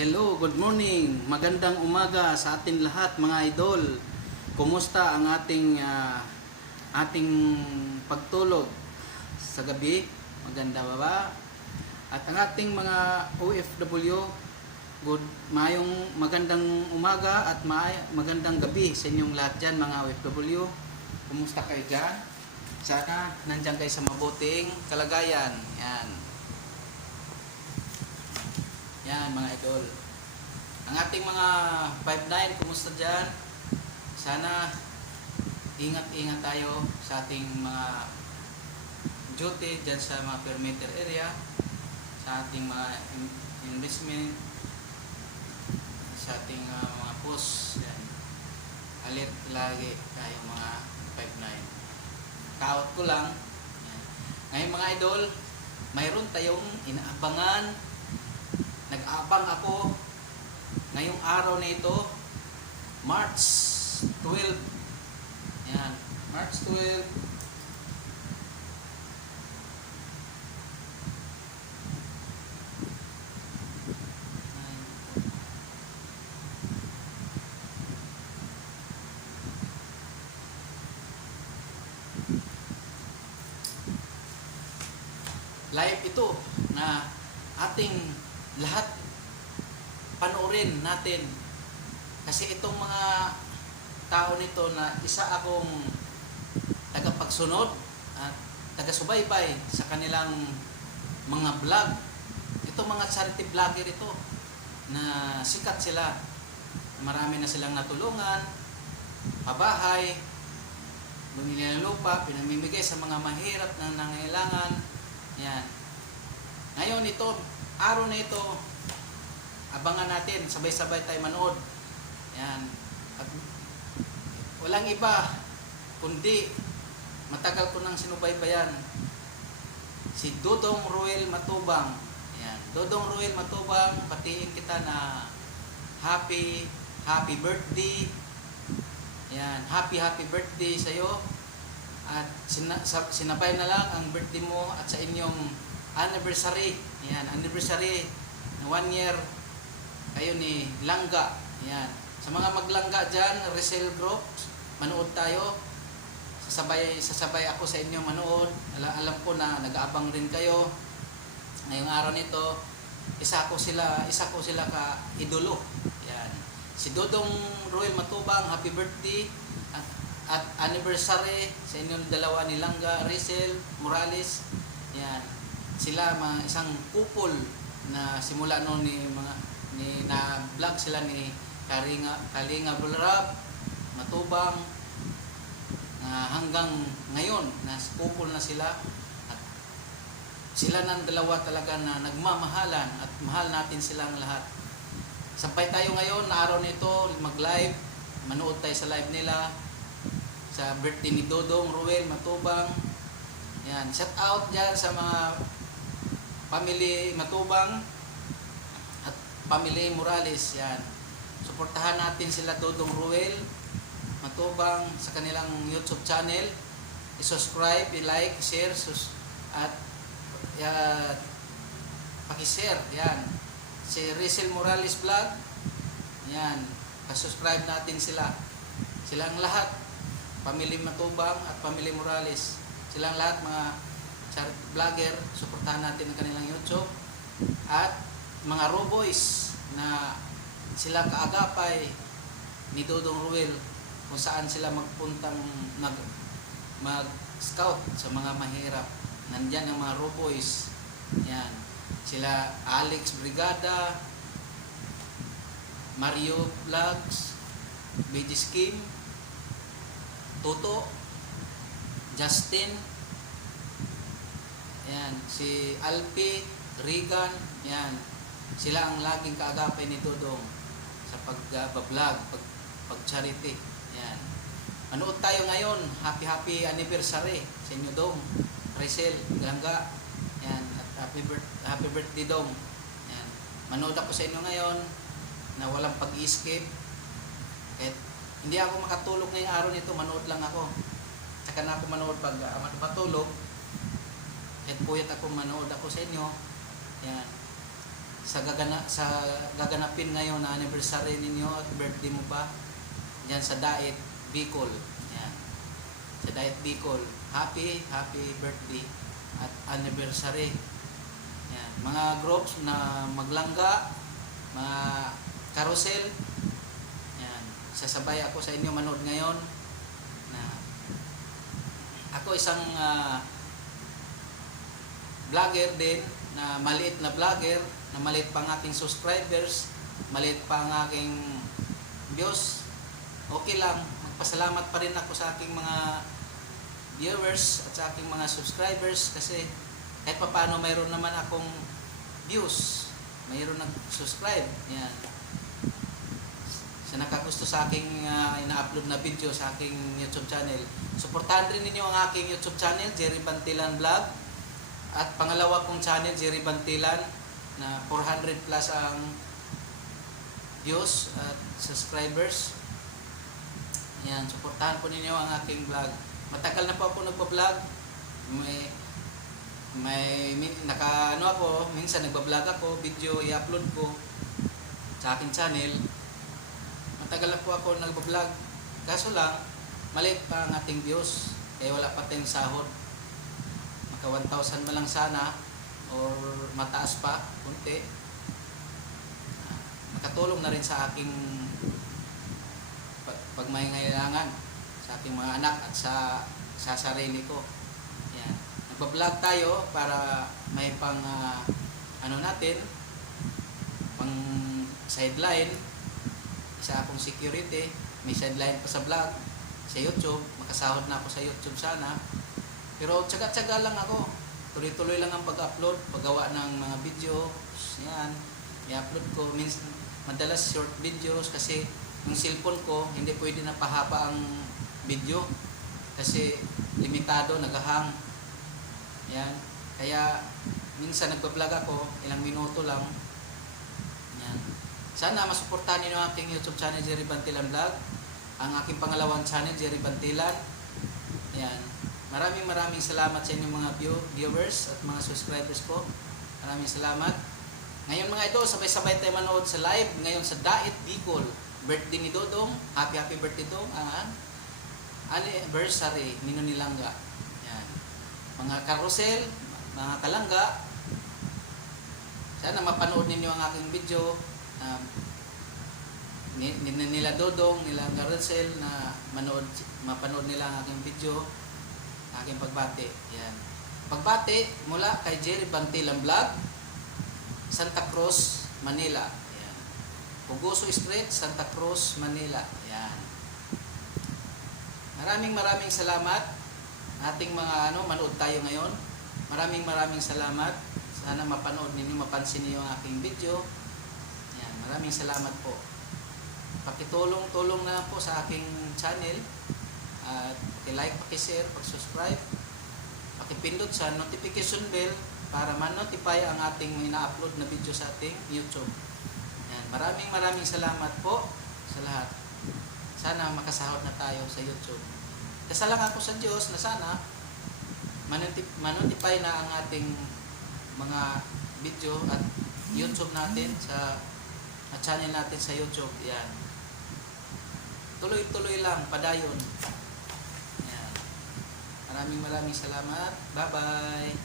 Hello, good morning. Magandang umaga sa atin lahat mga idol. Kumusta ang ating pagtulog sa gabi? Maganda ba? At ang ating mga OFW, magandang umaga at magandang gabi sa inyong lahat dyan mga OFW. Kumusta kayo dyan? Sana nandiyan kayo sa mabuting kalagayan. Yan mga idol. Ang ating mga 5'9", kumusta dyan? Sana ingat-ingat tayo sa ating mga duty dyan sa mga perimeter area, sa ating mga investment, sa ating mga post. Yan. Alert lagi tayo mga 5'9". Kaot ko lang. Yan. Ngayon mga idol, mayroon tayong inaabangan. Nag-aabang ako ngayong araw na ito, March 12. Ayan, March 12. Live ito na ating lahat panoorin natin, kasi itong mga tao nito na isa akong tagapagsunod at taga-subaybay sa kanilang mga vlog. Ito mga charity vlogger ito na sikat sila, marami na silang natulungan, pabahay, bumili ng lupa, pinamimigay sa mga mahirap na nangailangan. Yan. Ngayon ito, araw na ito, abangan natin, sabay-sabay tayo manood. Yan. At walang iba kundi matagal ko nang sinubaybayan, si Dodong Ruel Matubang. Yan. Dodong Ruel Matubang, patiin kita na happy birthday. Yan, happy birthday sa iyo. At sinabay na lang ang birthday mo at sa inyong anniversary. Yan, anniversary na 1 year kayo ni Langga. Yan. Sa mga maglangga dyan, resale groups, manood tayo. Sasabay ako sa inyo manood. Alam ko na nag-aabang rin kayo. Ngayong araw nito, isa ko sila ka idolo. Yan. Si Dodong Ruel Matubang, happy birthday at anniversary sa inyong dalawa ni Langga, Rizal, Morales. Yan. Sila isang couple na simula noon na vlog sila ni Kalinga Bulrab Matubang, hanggang ngayon na couple na sila, at sila ng dalawa talaga na nagmamahalan at mahal natin silang lahat. Sampay tayo ngayon na araw nito mag-live, manood tayo sa live nila sa birthday ni Dodong Ruel Matubang. Yan, shout out dyan sa mga family Matubang at family Morales. Yan, suportahan natin sila Dodong Ruel Matubang sa kanilang YouTube channel. I-subscribe, i-like, i-share at paki-share. Yan, si Rizal Morales Vlog. Yan, pa-subscribe natin silang lahat, family Matubang at family Morales. Silang lahat mga charity vlogger, suportahan natin ang kanilang YouTube. At mga Roboys na sila kaagapay ni Dodong Ruel, kung saan sila magpuntang mag-scout sa mga mahirap. Nandyan ang mga Roboys. Yan. Sila Alex Brigada, Mario Vlogs, Bigis Kim, Toto, Justin, yan, si Alpi, Regan, yan. Sila ang laging kaagapay ni Dodong sa pag-vlog, pag-charity. Yan. Manood tayo ngayon. Happy anniversary sa inyo, Dong. Rizal, Langga. Yan. At happy birthday, Dong. Yan. Manood ako sa inyo ngayon na walang pag-i-skip. Kahit hindi ako makatulog ngayong araw nito, manood lang ako. Saka na ako manood pag matulog. Kahit puyat ako, manood ako sa inyo. Yan. sa gaganapin ngayon na anniversary ninyo at birthday mo pa diyan sa Daet Bicol. Yan. Sa Daet Bicol. Happy birthday at anniversary. Yan. Mga groups na maglangga, mga carousel. Yan. Sasabay ako sa inyo manood ngayon na ako isang vlogger din na maliit na vlogger, na maliit pa ang aking subscribers, maliit pa ang aking views. Okay lang, magpasalamat pa rin ako sa aking mga viewers at sa aking mga subscribers kasi kahit pa paano mayroon naman akong views, mayroon nag-subscribe. Yan. Sa nakagusto sa aking ina-upload na video sa aking YouTube channel. Suportahan rin ninyo ang aking YouTube channel, Jerry Bantilan Vlog. At pangalawa kong channel, Jerry Bantilan, na 400 plus ang views at subscribers. Yan, suportahan po ninyo ang aking vlog. Matagal na po ako nagpa-vlog. Minsan nagba-vlog ako, video i-upload ko sa aking channel. Matagal na po ako nagba-vlog. Kaso lang, maliit pa ang ating views. Kaya wala pa tayong sahod. Maka 1,000 na lang sana or mataas pa, kunti. Makatulong na rin sa aking pagmangailangan sa aking mga anak at sa sarili ko. Yan. Nagba-vlog tayo para may pang natin, pang sideline. Isa akong security, may sideline pa sa vlog, sa YouTube. Makasahod na ako sa YouTube sana. Pero tsaga-tsaga lang ako. Tuloy-tuloy lang ang pag-upload, paggawa ng mga videos. Yan. I-upload ko. Madalas short videos kasi yung cellphone ko hindi pwede na pahaba ang video. Kasi limitado, nagahang. Yan. Kaya minsan nagbablog ako, ilang minuto lang. Yan. Sana masuportahan niyo ang aking YouTube channel, Jerry Bantilan Vlog. Ang aking pangalawang channel, Jerry Bantilan. Yan. Maraming salamat sa inyong mga viewers at mga subscribers ko. Maraming salamat. Ngayon mga idol, sabay-sabay tayo manood sa live ngayon sa Daet Bicol. Birthday ni Dodong. Happy birthday Dong. Anniversary Nino Nilangga. Yan. Mga carousel, mga kalangga. Sana mapanood ninyo ang aking video. Nila Dodong, nila carousel na mapanood nila ang aking video. Aking pagbati. Yan. Pagbati mula kay Jerry Bantilan Vlog, Santa Cruz, Manila. Yan. Puguso Street, Santa Cruz, Manila. Yan. Maraming salamat. Ating mga manood tayo ngayon. Maraming salamat. Sana mapanood ninyo, mapansin niyo ang aking video. Yan. Maraming salamat po. Pakitulong na po sa aking channel. At paki-like, paki-share, pag-subscribe, paki-pindot sa notification bell para ma-notify ang ating ina-upload na video sa ating YouTube. Yan. Maraming salamat po sa lahat. Sana makasahod na tayo sa YouTube. Kasalang ako sa Diyos na sana ma-notify na ang ating mga video at YouTube natin sa channel natin sa YouTube. Yan. Tuloy-tuloy lang, padayon. Maraming salamat. Bye-bye.